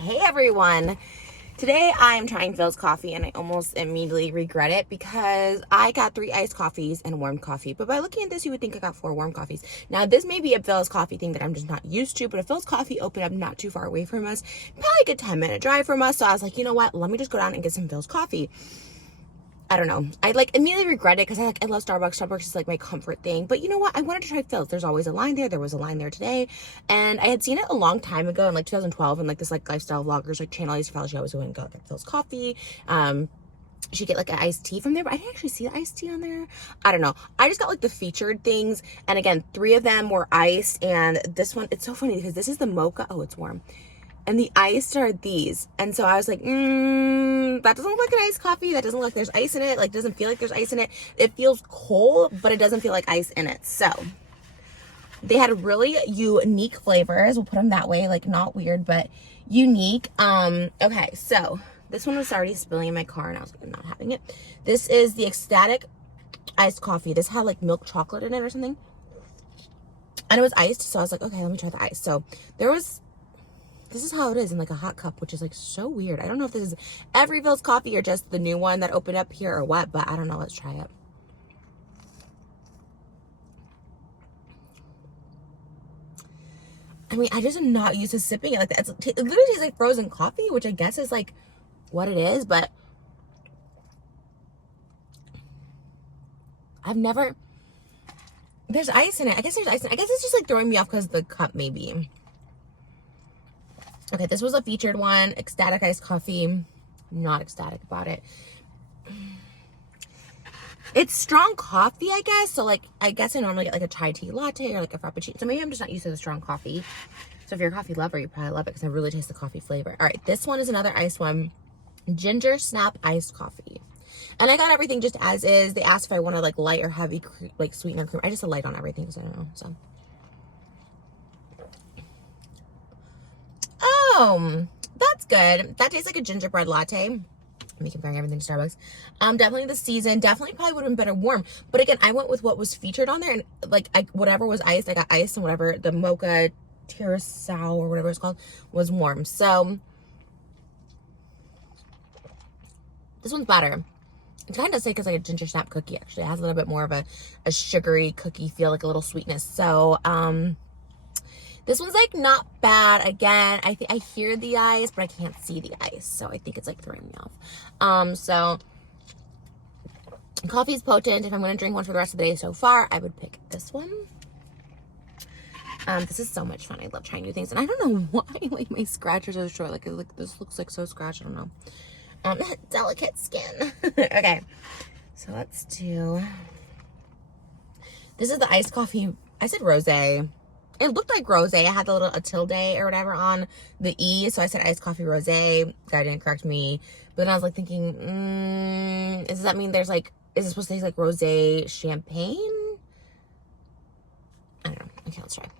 Hey everyone! Today I am trying Philz coffee and I almost immediately regret it because I got 3 iced coffees and warm coffee. But by looking at this, you would think I got 4 warm coffees. Now this may be a Philz coffee thing that I'm just not used to, but a Philz coffee opened up not too far away from us, probably a good 10-minute drive from us. So I was like, you know what? Let me just go down and get some Philz coffee. I don't know. I immediately regret it because I love Starbucks. Starbucks is my comfort thing. But you know what? I wanted to try Philz. There's always a line there. There was a line there today. And I had seen it a long time ago in 2012 and this lifestyle vloggers channel I used to follow. She always went and go get Philz coffee. She get an iced tea from there, but I didn't actually see the iced tea on there. I don't know. I just got the featured things. And again, 3 of them were iced. And this one, it's so funny because this is the mocha. Oh, it's warm. And the iced are these. And so I was like, that doesn't look like an iced coffee. That doesn't look like there's ice in it. Doesn't feel like there's ice in it. It feels cold, but it doesn't feel like ice in it. So they had really unique flavors. We'll put them that way. Not weird, but unique. Okay, so this one was already spilling in my car and I was not having it. This is the ecstatic iced coffee. This had milk chocolate in it or something. And it was iced. So I was like, okay, let me try the ice. So this is how it is in a hot cup, which is so weird. I don't know if this is every Philz coffee or just the new one that opened up here or what, but I don't know. Let's try it. I mean, I just am not used to sipping it like that. It literally tastes like frozen coffee, which I guess is what it is, but I've never, there's ice in it. I guess there's ice in it. I guess it's just throwing me off because the cup maybe. Okay, this was a featured one. Ecstatic iced coffee. Not ecstatic about it. It's strong coffee, I guess. So, I guess I normally get a chai tea latte or a frappuccino. So maybe I'm just not used to the strong coffee. So if you're a coffee lover, you probably love it because I really taste the coffee flavor. All right, this one is another iced one. Ginger snap iced coffee. And I got everything just as is. They asked if I wanted light or heavy, sweetener cream. I just said light on everything because I don't know. So. Oh, that's good. That tastes like a gingerbread latte. Me comparing everything to Starbucks. Definitely the season. Definitely probably would have been better warm. But again, I went with what was featured on there. And whatever was iced, I got iced. And whatever the mocha Cyrus or whatever it's called was warm. So this one's better. It kind of does taste like a ginger snap cookie, actually. It has a little bit more of a sugary cookie feel, a little sweetness. So, this one's not bad. Again, I hear the ice, but I can't see the ice. So I think it's throwing me off. So coffee is potent. If I'm going to drink one for the rest of the day so far, I would pick this one. This is so much fun. I love trying new things. And I don't know why my scratches are short. This looks so scratched. I don't know. Delicate skin. Okay. So let's do, this is the iced coffee. I said rosé. It looked like rose. I had the little tilde or whatever on the E. So I said iced coffee rose. Guy didn't correct me. But then I was thinking, does that mean there's is it supposed to taste like rose champagne? I don't know. Okay, let's try.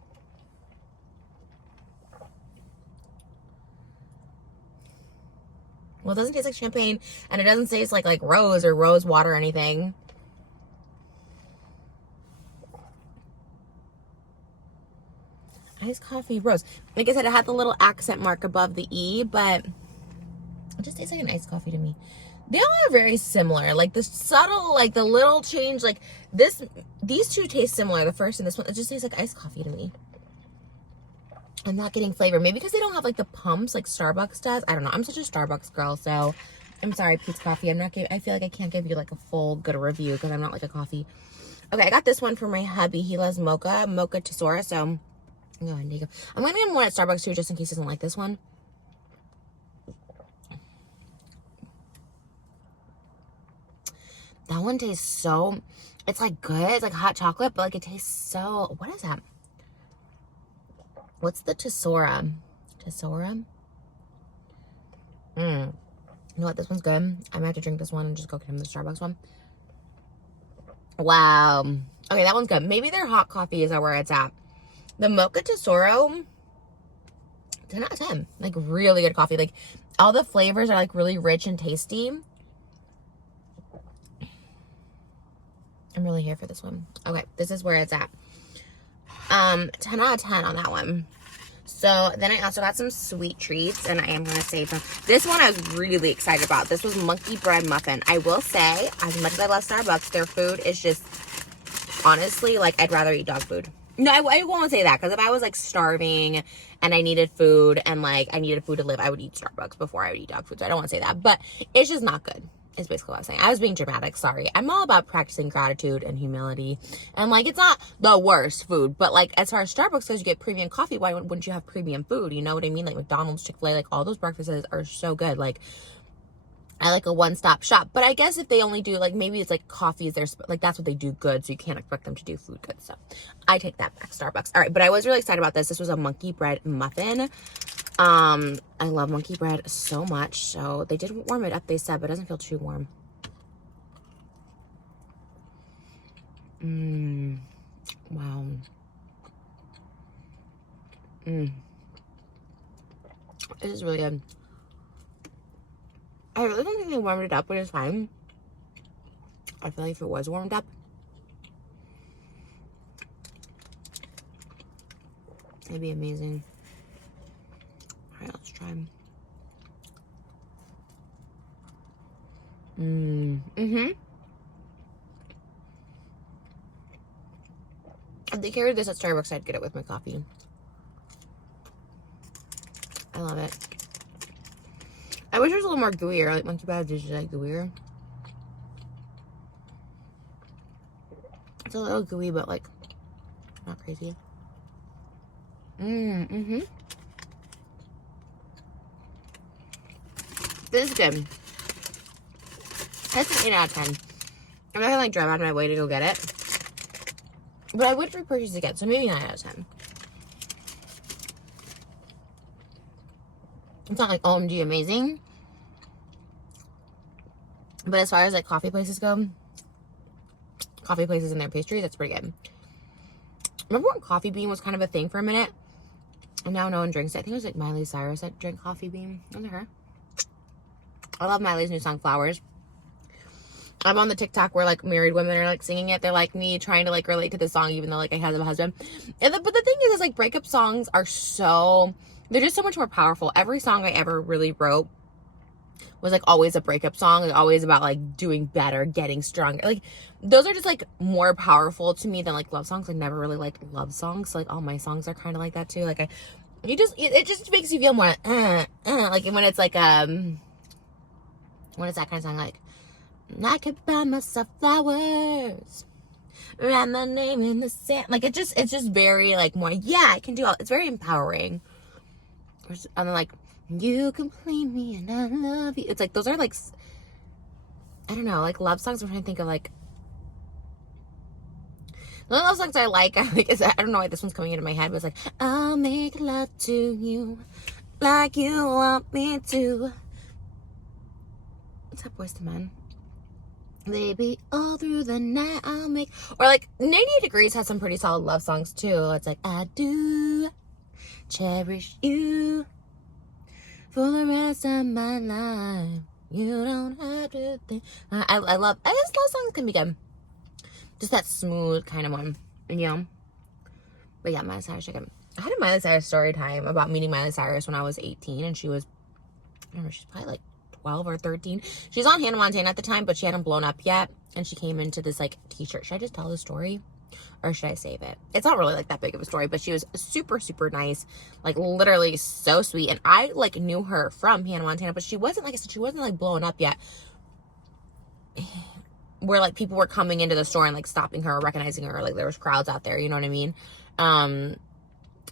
Well, it doesn't taste like champagne. And it doesn't taste like rose or rose water or anything. Iced coffee rose. Like I said, it had the little accent mark above the E, but it just tastes like an iced coffee to me. They all are very similar. The subtle, the little change, these two taste similar. The first and this one, it just tastes like iced coffee to me. I'm not getting flavor. Maybe because they don't have the pumps like Starbucks does. I don't know. I'm such a Starbucks girl, so I'm sorry, Pete's Coffee. I feel like I can't give you a full good review because I'm not a coffee. Okay, I got this one for my hubby. He loves mocha tesora, so I'm going to go. I'm going to get one at Starbucks too, just in case he doesn't like this one. That one tastes so, it's good. It's hot chocolate, but it tastes so, what is that? What's the tesora? Tesora? You know what? This one's good. I'm going to have to drink this one and just go get him the Starbucks one. Wow. Okay, that one's good. Maybe their hot coffee is where it's at. The Mocha Tesoro, 10 out of 10. Really good coffee. All the flavors are, really rich and tasty. I'm really here for this one. Okay, this is where it's at. 10 out of 10 on that one. So then I also got some sweet treats, and I am going to save them. This one I was really excited about. This was monkey bread muffin. I will say, as much as I love Starbucks, their food is just, honestly, like, I'd rather eat dog food. No, I won't say that, because if I was, like, starving and I needed food and, like, I needed food to live, I would eat Starbucks before I would eat dog food. So I don't want to say that. But it's just not good, is basically what I was saying. I was being dramatic, sorry. I'm all about practicing gratitude and humility. And, like, it's not the worst food. But, like, as far as Starbucks goes, you get premium coffee. Why wouldn't you have premium food? You know what I mean? Like, McDonald's, Chick-fil-A, like, all those breakfasts are so good. Like, I like a one-stop shop. But I guess if they only do, like, maybe it's like coffee is their, like, that's what they do good, so you can't expect them to do food good. So I take that back, Starbucks. All right, but I was really excited about this. This was a monkey bread muffin. I love monkey bread so much. So they did warm it up, they said, but it doesn't feel too warm. Wow. This is really good. I really don't think they warmed it up, but it's fine. I feel like if it was warmed up, it'd be amazing. All right, let's try them. If they carried this at Starbucks, I'd get it with my coffee. I love it. I wish it was a little more gooier. Like monkey bread is like gooier. It's a little gooey, but like not crazy. This is good. That's an 8 out of 10. I'm not gonna like drive out of my way to go get it, but I would repurchase it again, so maybe 9 out of 10. It's not like OMG amazing. But as far as like coffee places go, coffee places and their pastries, that's pretty good. Remember when Coffee Bean was kind of a thing for a minute? And now no one drinks it. I think it was like Miley Cyrus that drank Coffee Bean. Was it her? I love Miley's new song, Flowers. I'm on the TikTok where like married women are like singing it. They're like me trying to like relate to this song even though like I have a husband. But the thing is like breakup songs are so... they're just so much more powerful. Every song I ever really wrote was like always a breakup song, like always about like doing better, getting stronger. Like those are just like more powerful to me than like love songs. I never really liked love songs. So, like all my songs are kind of like that too. Like it just makes you feel more like when it's like what is that kind of song like? I could buy myself flowers, write my name in the sand. Like it's just very like more, yeah, I can do all. It's very empowering. And then like, you complete me and I love you. It's like those are like, I don't know, like love songs. I'm trying to think of like the love songs I like is, I don't know why this one's coming into my head, but it's like, I'll make love to you like you want me to. What's that, Boyz II Men? Baby, all through the night I'll make... or like 90 Degrees has some pretty solid love songs too. It's like, I do cherish you for the rest of my life. You don't have to think... I guess love songs can be good. Just that smooth kind of one, you know? But yeah, Miley Cyrus, I had a Miley Cyrus story time about meeting Miley Cyrus when I was 18, and she was, I don't know, she's probably like 12 or 13. She's on Hannah Montana at the time, but she hadn't blown up yet, and she came into this like t-shirt. Should I just tell the story or should I save it? It's not really like that big of a story, but she was super nice, like literally so sweet. And I like knew her from Hannah Montana, but she wasn't, like I said, she wasn't like blowing up yet where like people were coming into the store and like stopping her or recognizing her, or like there was crowds out there, you know what I mean?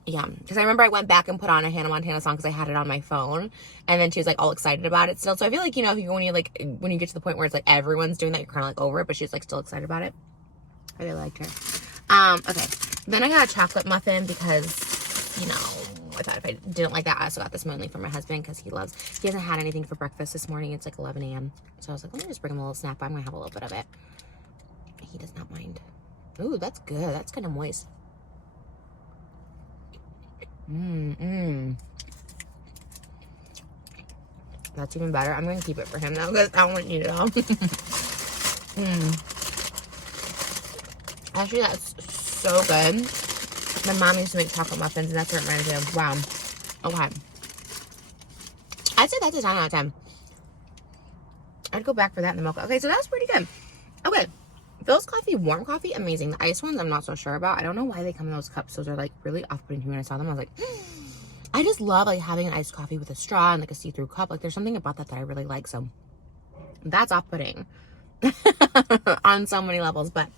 Yeah, because I remember I went back and put on a Hannah Montana song because I had it on my phone, and then she was like all excited about it still. So I feel like, you know, when you get to the point where it's like everyone's doing that, you're kind of like over it, but she's like still excited about it. I really liked her. Okay, then I got a chocolate muffin because, you know, I thought if I didn't like that, I also got this mainly for my husband because he hasn't had anything for breakfast this morning. It's like 11 a.m. So I was like, let me just bring him a little snack, but I'm gonna have a little bit of it. He does not mind. Ooh, that's good. That's kind of moist. That's even better. I'm gonna keep it for him now because I don't want to eat it all. Actually, that's so good. My mom used to make chocolate muffins, and that's what it reminds me of. Wow. Okay. I'd say that's a 10 out of 10. I'd go back for that in the mocha. Okay, so that was pretty good. Okay. Philz coffee, warm coffee, amazing. The ice ones, I'm not so sure about. I don't know why they come in those cups. Those are like really off-putting to me when I saw them. I was like, I just love like having an iced coffee with a straw and like a see-through cup. Like there's something about that I really like. So that's off-putting on so many levels. But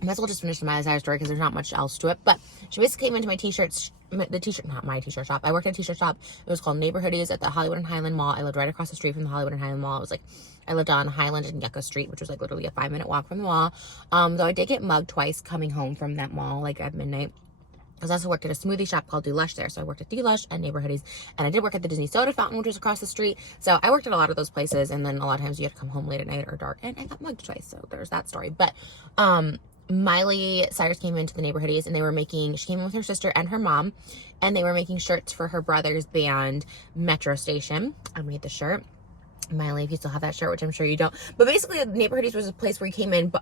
I might as well just finish the Miley Cyrus story because there's not much else to it. But she basically came into my t-shirts, not my t-shirt shop. I worked at a t-shirt shop. It was called Neighborhoodies at the Hollywood and Highland Mall. I lived right across the street from the Hollywood and Highland Mall. It was like, I lived on Highland and Yucca Street, which was like literally a 5-minute walk from the mall. Though I did get mugged twice coming home from that mall, like at midnight. I also worked at a smoothie shop called DeLush there. So I worked at DeLush and Neighborhoodies. And I did work at the Disney Soda Fountain, which was across the street. So I worked at a lot of those places. And then a lot of times you had to come home late at night or dark. And I got mugged twice. So there's that story. But Miley Cyrus came into the Neighborhoodies and they were making, she came in with her sister and her mom. And they were making shirts for her brother's band, Metro Station. I made the shirt. Miley, if you still have that shirt, which I'm sure you don't. But basically, Neighborhoodies was a place where you came in,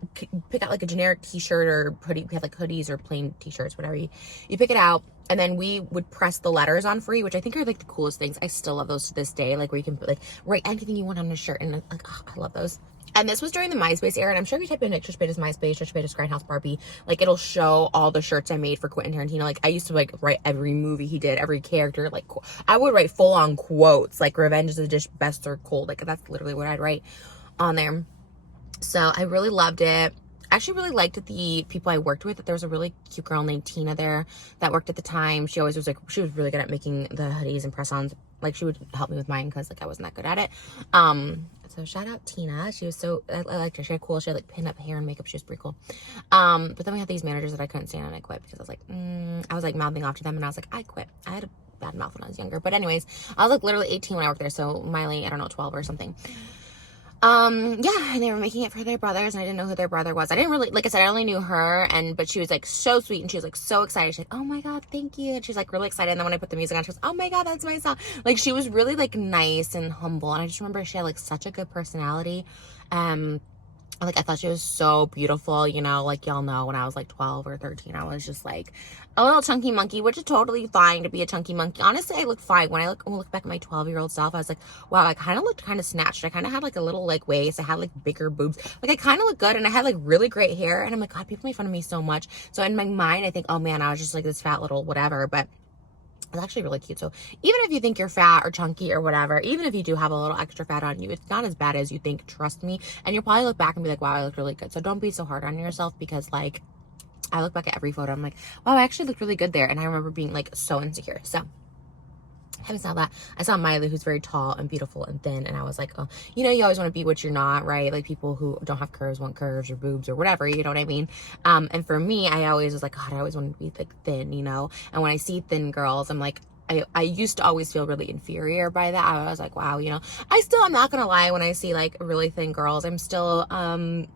pick out like a generic t-shirt or hoodie. We had like hoodies or plain t-shirts, whatever. You pick it out, and then we would press the letters on for you, which I think are like the coolest things. I still love those to this day. Like where you can like write anything you want on a shirt, and like, oh, I love those. And this was during the MySpace era, and I'm sure if you type in like Trish Paytas MySpace, Trish Paytas Grindhouse Barbie, like it'll show all the shirts I made for Quentin Tarantino. Like I used to like write every movie he did, every character. Like I would write full on quotes, like "Revenge is a dish best served cold." Like that's literally what I'd write on there. So I really loved it. I actually really liked the people I worked with. There was a really cute girl named Tina there that worked at the time. She always was like, she was really good at making the hoodies and press-ons. Like she would help me with mine because like I wasn't that good at it. So shout out Tina. She was so, I liked her. She had cool, she had like pin up hair and makeup. She was pretty cool. But then we had these managers that I couldn't stand and I quit because I was like, I was like mouthing off to them and I was like, I quit. I had a bad mouth when I was younger. But anyways, I was like literally 18 when I worked there. So Miley, I don't know, 12 or something. Yeah, and they were making it for their brothers and I didn't know who their brother was. I didn't really, like I said, I only knew her but she was like so sweet and she was like so excited. She's like, oh my God, thank you. And she's like really excited. And then when I put the music on, she goes, oh my God, that's my song. Like she was really like nice and humble. And I just remember she had like such a good personality. Like I thought she was so beautiful, you know, like y'all know when I was like 12 or 13, I was just like a little chunky monkey, which is totally fine to be a chunky monkey. Honestly, I look fine. When I look back at my 12-year-old self, I was like, wow, I kind of looked kind of snatched. I kind of had like a little like waist. I had like bigger boobs. Like I kind of looked good and I had like really great hair. And I'm like, God, people make fun of me so much. So in my mind, I think, oh man, I was just like this fat little whatever. But it's actually really cute. So even if you think you're fat or chunky or whatever, even if you do have a little extra fat on you, it's not as bad as you think. Trust me. And you'll probably look back and be like, wow, I look really good. So don't be so hard on yourself because like I look back at every photo. I'm like, wow, I actually look really good there. And I remember being like so insecure. So having said that, I saw Miley, who's very tall and beautiful and thin. And I was like, oh, you know, you always want to be what you're not, right? Like people who don't have curves want curves or boobs or whatever, you know what I mean? And for me, I always was like, God, I always wanted to be like thin, you know? And when I see thin girls, I'm like, I used to always feel really inferior by that. I was like, wow, you know, I'm not gonna lie, when I see like really thin girls, I'm still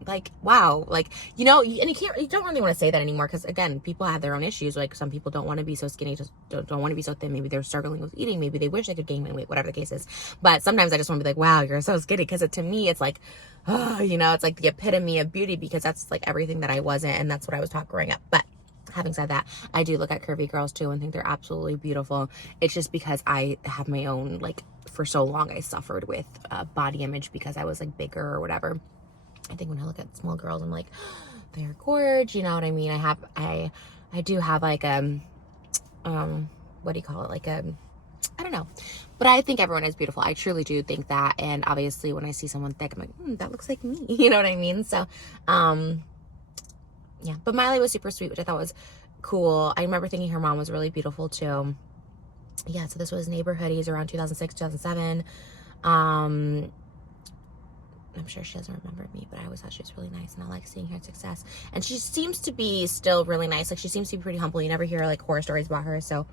like, wow, like, you know, and you don't really want to say that anymore because again, people have their own issues. Like some people don't want to be so skinny, just don't want to be so thin. Maybe they're struggling with eating, maybe they wish they could gain weight, whatever the case is. But sometimes I just want to be like, wow, you're so skinny, because to me it's like, oh, you know, it's like the epitome of beauty because that's like everything that I wasn't, and that's what I was taught growing up. But having said that, I do look at curvy girls too and think they're absolutely beautiful. It's just because I have my own, like, for so long I suffered with body image because I was like bigger or whatever. I think when I look at small girls, I'm like, they're gorgeous, you know what I mean? I do have like what do you call it? Like I don't know, but I think everyone is beautiful. I truly do think that. And obviously when I see someone thick, I'm like, that looks like me, you know what I mean? So yeah, but Miley was super sweet, which I thought was cool. I remember thinking her mom was really beautiful too. Yeah, so this was Neighborhoodies around 2006, 2007. I'm sure she doesn't remember me, but I always thought she was really nice, and I like seeing her success. And she seems to be still really nice. Like, she seems to be pretty humble. You never hear, like, horror stories about her, so.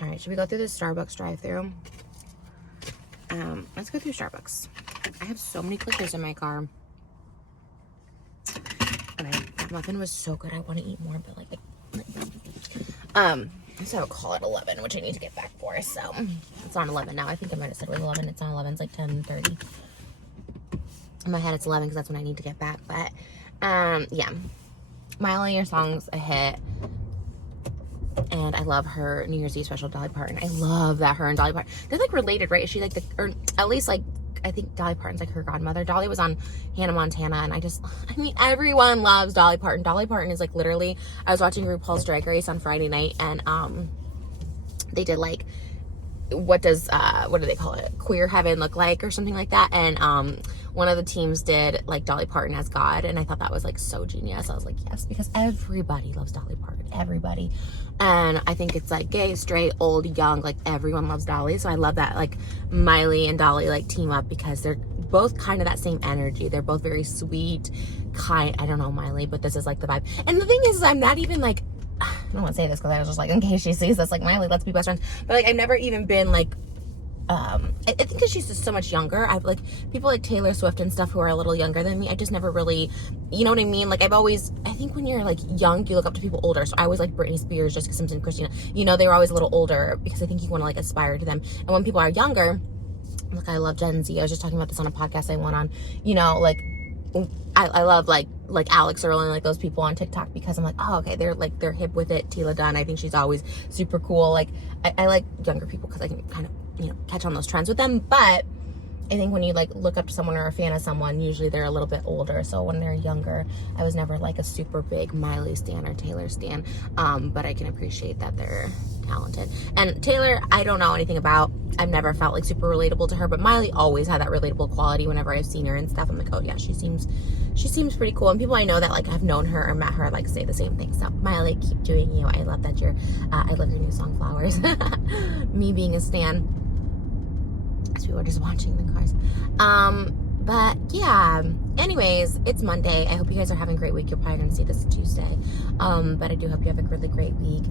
All right, should we go through this Starbucks drive-thru? Let's go through Starbucks. I have so many clickers in my car. That muffin was so good. I want to eat more, but so I'll call it 11, which I need to get back for. So it's on 11 now. I think I might have said it was 11. It's on 11. It's like 10:30. In my head, it's 11 because that's when I need to get back. But yeah, Miley, your song's a hit. And I love her New Year's Eve special, Dolly Parton. I love that her and Dolly Parton, they're like related, right? Is she like or at least like, I think Dolly Parton's like her godmother. Dolly was on Hannah Montana, and I mean, everyone loves Dolly Parton. Dolly Parton is like literally, I was watching RuPaul's Drag Race on Friday night, and they did like, what do they call it? Queer Heaven look like, or something like that. And one of the teams did like Dolly Parton as God, and I thought that was like so genius. I was like, yes, because everybody loves Dolly Parton, everybody. And I think it's like gay, straight, old, young, like everyone loves Dolly. So I love that like Miley and Dolly like team up, because they're both kind of that same energy. They're both very sweet, kind. I don't know Miley, but this is like the vibe. And the thing is I'm not even like, I don't want to say this because I was just like, in case she sees this, like, Miley, let's be best friends. But like, I've never even been like, I think because she's just so much younger. I've like people like Taylor Swift and stuff who are a little younger than me. I just never really, you know what I mean? Like I think when you're like young, you look up to people older. So I always like Britney Spears, Jessica Simpson, Christina. You know, they were always a little older, because I think you want to like aspire to them. And when people are younger, like I love Gen Z. I was just talking about this on a podcast I went on. You know, like I love like Alex Earl and like those people on TikTok, because I'm like, oh, okay, they're hip with it. Tila Dunn, I think she's always super cool. Like I like younger people because I can kind of, you know, catch on those trends with them. But I think when you like look up to someone or a fan of someone, usually they're a little bit older. So when they're younger, I was never like a super big Miley stan or Taylor stan. But I can appreciate that they're talented. And Taylor, I don't know anything about. I've never felt like super relatable to her, but Miley always had that relatable quality. Whenever I've seen her and stuff, I'm like, oh yeah, she seems pretty cool. And people I know that like have known her or met her like say the same thing. So Miley, keep doing you. I love that I love your new song Flowers. Me being a stan, as we were just watching the cars. But yeah, anyways, it's Monday. I hope you guys are having a great week. You're probably gonna see this Tuesday. But I do hope you have a really great week.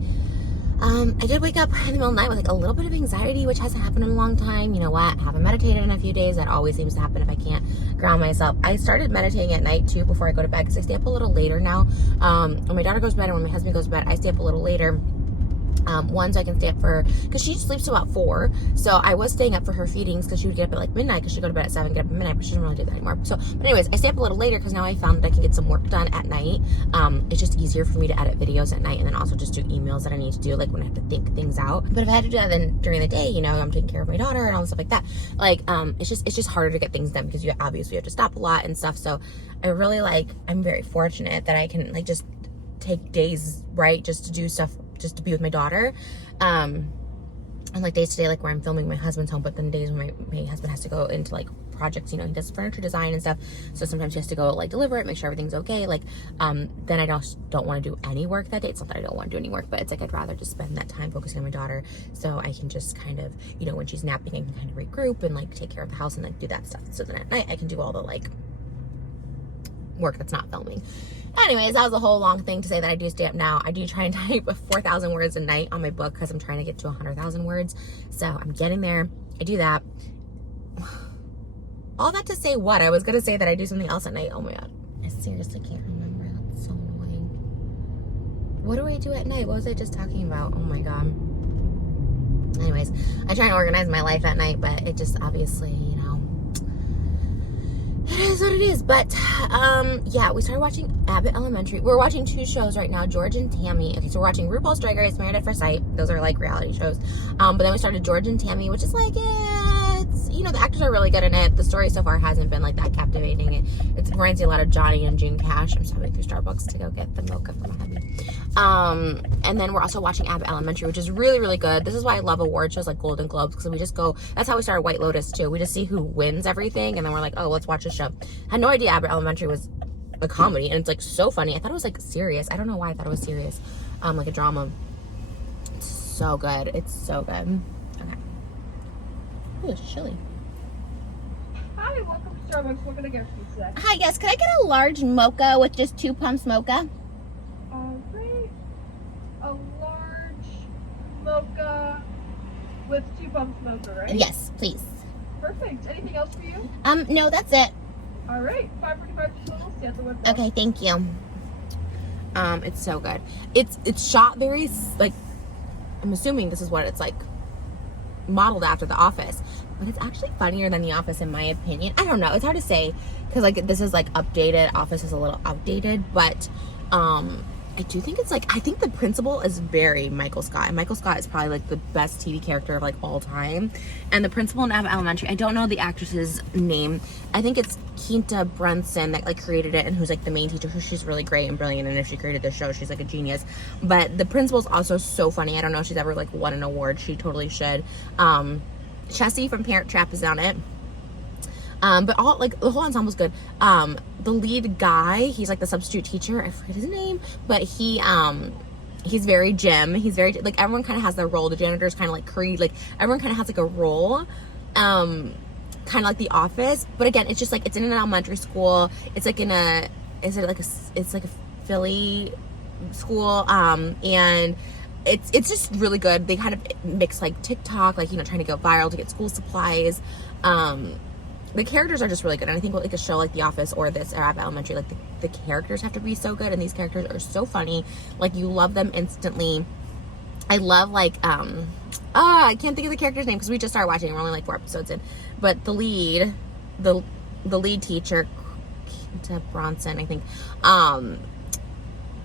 I did wake up in the middle of the night with like a little bit of anxiety, which hasn't happened in a long time. You know what? I haven't meditated in a few days. That always seems to happen if I can't ground myself. I started meditating at night too before I go to bed, because I stay up a little later now. When my daughter goes to bed and when my husband goes to bed, I stay up a little later. One, so I can stay up for, because she sleeps till about 4, so I was staying up for her feedings, because she would get up at like midnight, because she'd go to bed at 7, get up at midnight, but she doesn't really do that anymore. So, but anyways, I stay up a little later, because now I found that I can get some work done at night. It's just easier for me to edit videos at night, and then also just do emails that I need to do, like when I have to think things out. But if I had to do that then during the day, you know, I'm taking care of my daughter and all stuff like that, like, it's just harder to get things done, because you obviously have to stop a lot and stuff. So I really I'm very fortunate that I can like just take days, right, just to do stuff, just to be with my daughter. And like days today, like where I'm filming my husband's home, but then days when my husband has to go into like projects, you know, he does furniture design and stuff, so sometimes he has to go like deliver it, make sure everything's okay, like then I don't want to do any work that day. It's not that I don't want to do any work, but it's like I'd rather just spend that time focusing on my daughter, so I can just kind of, you know, when she's napping, I can kind of regroup and like take care of the house and like do that stuff, so then at night I can do all the like work that's not filming. Anyways, that was a whole long thing to say that I do stay up now. I do try and type 4,000 words a night on my book, because I'm trying to get to 100,000 words. So I'm getting there. I do that. All that to say what? I was going to say that I do something else at night. Oh my God. I seriously can't remember. That's so annoying. What do I do at night? What was I just talking about? Oh my God. Anyways, I try and organize my life at night, but it just obviously, you know, it is what it is. But yeah, we started watching Abbott Elementary. We're watching 2 shows right now, George and Tammy. Okay, so we're watching RuPaul's Drag Race, Married at First Sight. Those are like reality shows. But then we started George and Tammy, which is like, it's, you know, the actors are really good in it. The story so far hasn't been like that captivating. It reminds me a lot of Johnny and June Cash. I'm stopping through Starbucks to go get the mocha for my hubby. And then we're also watching Abbott Elementary, which is really, really good. This is why I love award shows like Golden Globes, because we just go, that's how we started White Lotus too. We just see who wins everything, and then we're like, oh, let's watch a show. I had no idea Abbott Elementary was a comedy, and it's like so funny. I thought it was like serious. I don't know why I thought it was serious, like a drama. It's so good. It's so good. Okay. Oh, it's chilly. Hi, welcome to Starbucks. What can I get for you today? Hi, yes. Could I get a large mocha with just 2 pumps mocha? All right. A large mocha with 2 pumps mocha, right? Yes, please. Perfect. Anything else for you? No, that's it. All right. $5.45 total. See you at the website. Okay, thank you. It's so good. It's shot very, like, I'm assuming this is what it's like modeled after The Office, but it's actually funnier than The Office in my opinion. I don't know, it's hard to say, because like this is like updated. Office is a little outdated, but I I do think it's like, I think the principal is very Michael Scott, and Michael Scott is probably like the best TV character of like all time. And the principal in Abbott Elementary, I don't know the actress's name. I think it's Quinta Brunson that like created it, and who's like the main teacher, who she's really great and brilliant, and if she created this show, she's like a genius. But the principal's also so funny. I don't know if she's ever like won an award. She totally should. Chessie from Parent Trap is on it. But all like the whole ensemble's good. The lead guy, he's like the substitute teacher. I forget his name, but he's very Jim. He's very like, everyone kind of has their role. The janitor's kind of like Creed. Like everyone kind of has like a role, kind of like The Office. But again, it's just like, it's in an elementary school. It's like it's like a Philly school, and it's just really good. They kind of mix like TikTok, like, you know, trying to go viral to get school supplies. The characters are just really good, and I think like a show like The Office or this or Abbott Elementary, like the characters have to be so good, and these characters are so funny. Like you love them instantly. I love like I can't think of the character's name because we just started watching. We're only like 4 episodes in, but the lead teacher, Quinta Bronson, I think.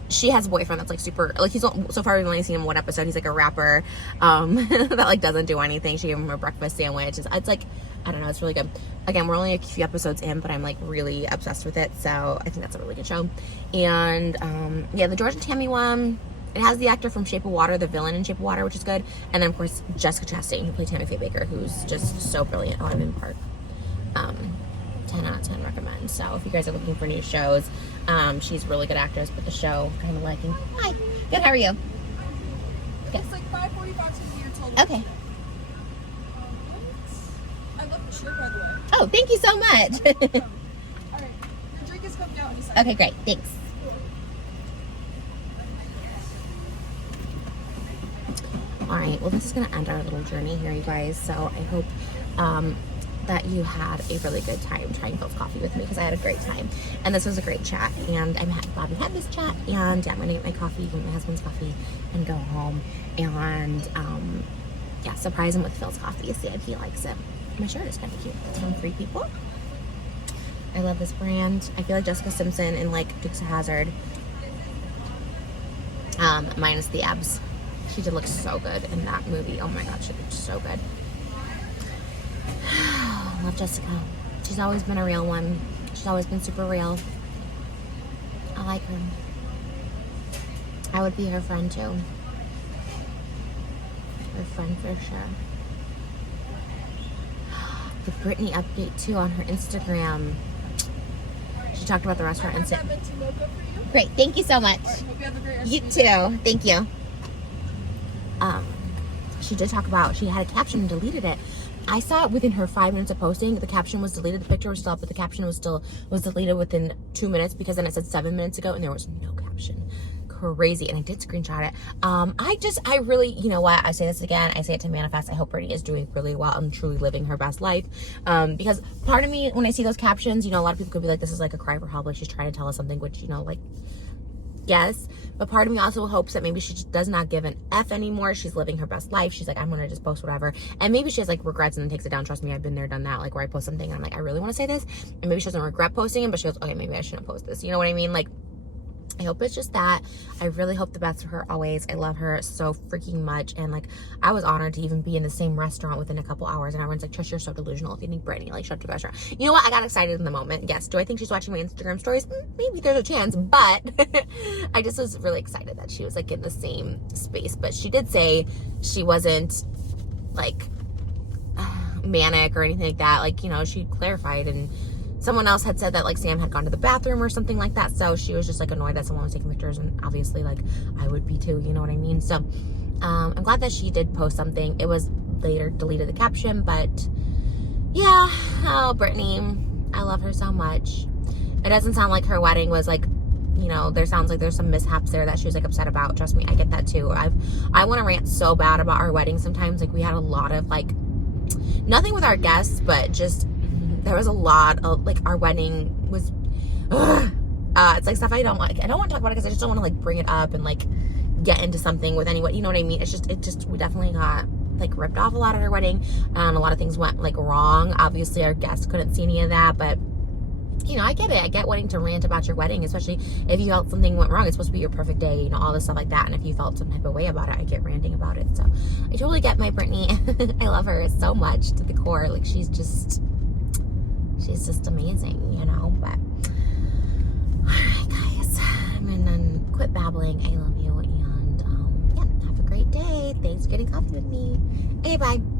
She has a boyfriend that's like super, like he's, so far we've only seen him one episode. He's like a rapper that like doesn't do anything. She gave him a breakfast sandwich. It's like, I don't know, it's really good. Again, we're only a few episodes in, but I'm like really obsessed with it, so I think that's a really good show. And yeah, the George and Tammy one, it has the actor from Shape of Water, the villain in Shape of Water, which is good. And then of course Jessica Chastain, who played Tammy Faye Baker, who's just so brilliant. I'm in Park. 10 out of 10 recommend. So if you guys are looking for new shows, she's a really good actress, but the show kind of liking. Hi, good. How are you? It's like $5.45 a year total. Okay. I love the shirt, by the way. Oh, thank you so much. All right, your drink is coming out in a second. Okay, great. Thanks. All right. Well, this is going to end our little journey here, you guys. So I hope that you had a really good time trying Philz coffee with me, because I had a great time, and this was a great chat. And I'm happy Bobby had this chat, and yeah, I'm gonna get my coffee, get my husband's coffee, and go home. And yeah, surprise him with Philz coffee, see if he likes it. My shirt is kind of cute. It's from Free People. I love this brand. I feel like Jessica Simpson in like Dukes of Hazzard, minus the abs. She did look so good in that movie. Oh my god, she looked so good. Love Jessica. She's always been a real one. She's always been super real. I like her. I would be her friend too. Her friend for sure. The Britney update too on her Instagram. She talked about the restaurant incident. Great, thank you so much. Hope you have a great rest You of your day. too. Thank you. She did talk about, she had a caption and deleted it. I saw it within her 5 minutes of posting. The caption was deleted. The picture was still up, but the caption was deleted within 2 minutes, because then it said 7 minutes ago and there was no caption. Crazy. And I did screenshot it. I really, you know what? I say this again. I say it to manifest. I hope Brittany is doing really well and truly living her best life. Because part of me, when I see those captions, you know, a lot of people could be like, this is like a cry for help. Like she's trying to tell us something, which, you know, like, yes, but part of me also hopes that maybe she just does not give an F anymore. She's living her best life. She's like, I'm gonna just post whatever, and maybe she has like regrets and then takes it down. Trust me, I've been there, done that. Like where I post something and I'm like, I really want to say this, and maybe she doesn't regret posting it, but she goes, okay, maybe I shouldn't post this. You know what I mean? Like, I hope it's just that. I really hope the best for her always. I love her so freaking much. And like, I was honored to even be in the same restaurant within a couple hours. And everyone's like, Trish, you're so delusional if you think Brittany like showed up to the restaurant. You know what? I got excited in the moment. Yes. Do I think she's watching my Instagram stories? Maybe there's a chance, but I just was really excited that she was like in the same space. But she did say she wasn't like manic or anything like that. Like, you know, she clarified, and someone else had said that like Sam had gone to the bathroom or something like that, so she was just like annoyed that someone was taking pictures, and obviously like I would be too, you know what I mean? So I'm glad that she did post something. It was later deleted the caption, but yeah. Oh, Brittany, I love her so much. It doesn't sound like her wedding was like, you know, sounds like there's some mishaps there that she was like upset about. Trust me, I get that too. I want to rant so bad about our wedding sometimes. Like we had a lot of like, nothing with our guests, but just there was a lot of like, our wedding was it's like stuff I don't like. I don't want to talk about it because I just don't want to like bring it up and like get into something with anyone, you know what I mean? We definitely got like ripped off a lot at our wedding, and a lot of things went like wrong. Obviously our guests couldn't see any of that, but you know, I get it. I get wanting to rant about your wedding, especially if you felt something went wrong. It's supposed to be your perfect day, you know, all this stuff like that. And if you felt some type of way about it, I get ranting about it. So I totally get my Brittany. I love her so much to the core. Like, she's just amazing, you know. But all right, guys, I'm gonna quit babbling. I love you, and yeah, have a great day. Thanks for getting coffee with me. Okay, bye.